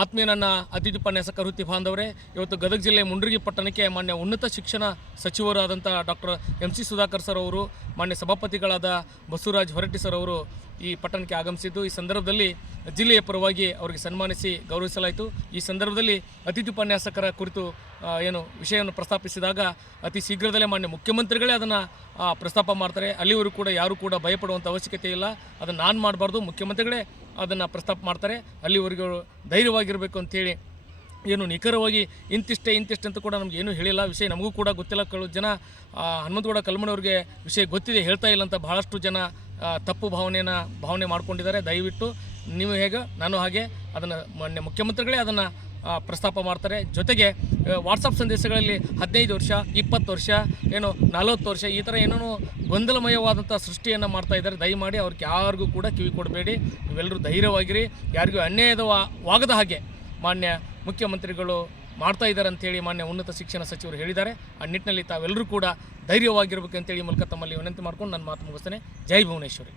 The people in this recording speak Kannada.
ಆತ್ಮೀಯ ನನ್ನ ಅತಿಥಿ ಉಪನ್ಯಾಸಕ ವೃತ್ತಿ ಬಾಂಧವರೇ, ಇವತ್ತು ಗದಗ ಜಿಲ್ಲೆ ಮುಂಡ್ರಿಗಿ ಪಟ್ಟಣಕ್ಕೆ ಮಾನ್ಯ ಉನ್ನತ ಶಿಕ್ಷಣ ಸಚಿವರಾದಂಥ ಡಾಕ್ಟರ್ MC ಸುಧಾಕರ್ ಸರ್ ಅವರು, ಮಾನ್ಯ ಸಭಾಪತಿಗಳಾದ ಬಸವರಾಜ ಹೊರಟ್ಟಿ ಸರ್ ಅವರು ಈ ಪಟ್ಟಣಕ್ಕೆ ಆಗಮಿಸಿದ್ದು, ಈ ಸಂದರ್ಭದಲ್ಲಿ ಜಿಲ್ಲೆಯ ಪರವಾಗಿ ಅವರಿಗೆ ಸನ್ಮಾನಿಸಿ ಗೌರವಿಸಲಾಯಿತು. ಈ ಸಂದರ್ಭದಲ್ಲಿ ಅತಿಥಿ ಉಪನ್ಯಾಸಕರ ಕುರಿತು ವಿಷಯವನ್ನು ಪ್ರಸ್ತಾಪಿಸಿದಾಗ ಅತಿ ಶೀಘ್ರದಲ್ಲೇ ಮಾನ್ಯ ಮುಖ್ಯಮಂತ್ರಿಗಳೇ ಅದನ್ನು ಪ್ರಸ್ತಾಪ ಮಾಡ್ತಾರೆ. ಅಲ್ಲಿವರೆಗೂ ಕೂಡ ಯಾರೂ ಕೂಡ ಭಯಪಡುವಂಥ ಅವಶ್ಯಕತೆ ಇಲ್ಲ. ಅದನ್ನು ನಾನು ಮಾಡಬಾರ್ದು, ಮುಖ್ಯಮಂತ್ರಿಗಳೇ ಅದನ್ನು ಪ್ರಸ್ತಾಪ ಮಾಡ್ತಾರೆ. ಅಲ್ಲಿವರೆಗೂ ಧೈರ್ಯವಾಗಿರಬೇಕು ಅಂಥೇಳಿ ನಿಖರವಾಗಿ ಇಂತಿಷ್ಟೇ ಅಂತ ಕೂಡ ನಮ್ಗೆ ಏನೂ ಹೇಳಿಲ್ಲ. ವಿಷಯ ನಮಗೂ ಕೂಡ ಗೊತ್ತಿಲ್ಲ. ಕೆಲವು ಜನ ಹನುಮಂತಗೌಡ ಕಲ್ಮಣ್ಣವ್ರಿಗೆ ವಿಷಯ ಗೊತ್ತಿದೆ, ಹೇಳ್ತಾ ಇಲ್ಲ ಅಂತ ಬಹಳಷ್ಟು ಜನ ತಪ್ಪು ಭಾವನೆ ಮಾಡ್ಕೊಂಡಿದ್ದಾರೆ. ದಯವಿಟ್ಟು ನೀವು ಹೇಗೆ ನಾನು ಹಾಗೆ ಅದನ್ನು ಮಾನ್ಯ ಮುಖ್ಯಮಂತ್ರಿಗಳೇ ಅದನ್ನು ಪ್ರಸ್ತಾಪ ಮಾಡ್ತಾರೆ. ಜೊತೆಗೆ ವಾಟ್ಸಪ್ ಸಂದೇಶಗಳಲ್ಲಿ 15 ವರ್ಷ 20 ವರ್ಷ 40 ವರ್ಷ ಈ ಥರ ಏನೇನೋ ಗೊಂದಲಮಯವಾದಂಥ ಸೃಷ್ಟಿಯನ್ನು ಮಾಡ್ತಾ ಇದ್ದಾರೆ. ದಯಮಾಡಿ ಅವ್ರಿಗೆ ಯಾರಿಗೂ ಕೂಡ ಕಿವಿ ಕೊಡಬೇಡಿ. ನೀವೆಲ್ಲರೂ ಧೈರ್ಯವಾಗಿರಿ. ಯಾರಿಗೂ ಅನ್ಯಾಯವಾಗದ ಹಾಗೆ ಮಾನ್ಯ ಮುಖ್ಯಮಂತ್ರಿಗಳು ಮಾಡ್ತಾ ಇದ್ದಾರೆ ಅಂತೇಳಿ ಮಾನ್ಯ ಉನ್ನತ ಶಿಕ್ಷಣ ಸಚಿವರು ಹೇಳಿದ್ದಾರೆ. ಆ ನಿಟ್ಟಿನಲ್ಲಿ ತಾವೆಲ್ಲರೂ ಕೂಡ ಧೈರ್ಯವಾಗಿರಬೇಕು ಅಂತೇಳಿ ಮೂಲಕ ತಮ್ಮಲ್ಲಿ ವಿನಂತಿ ಮಾಡ್ಕೊಂಡು ನನ್ನ ಮಾತು ಮುಗಿಸ್ತೇನೆ. ಜೈ ಭುವನೇಶ್ವರಿ.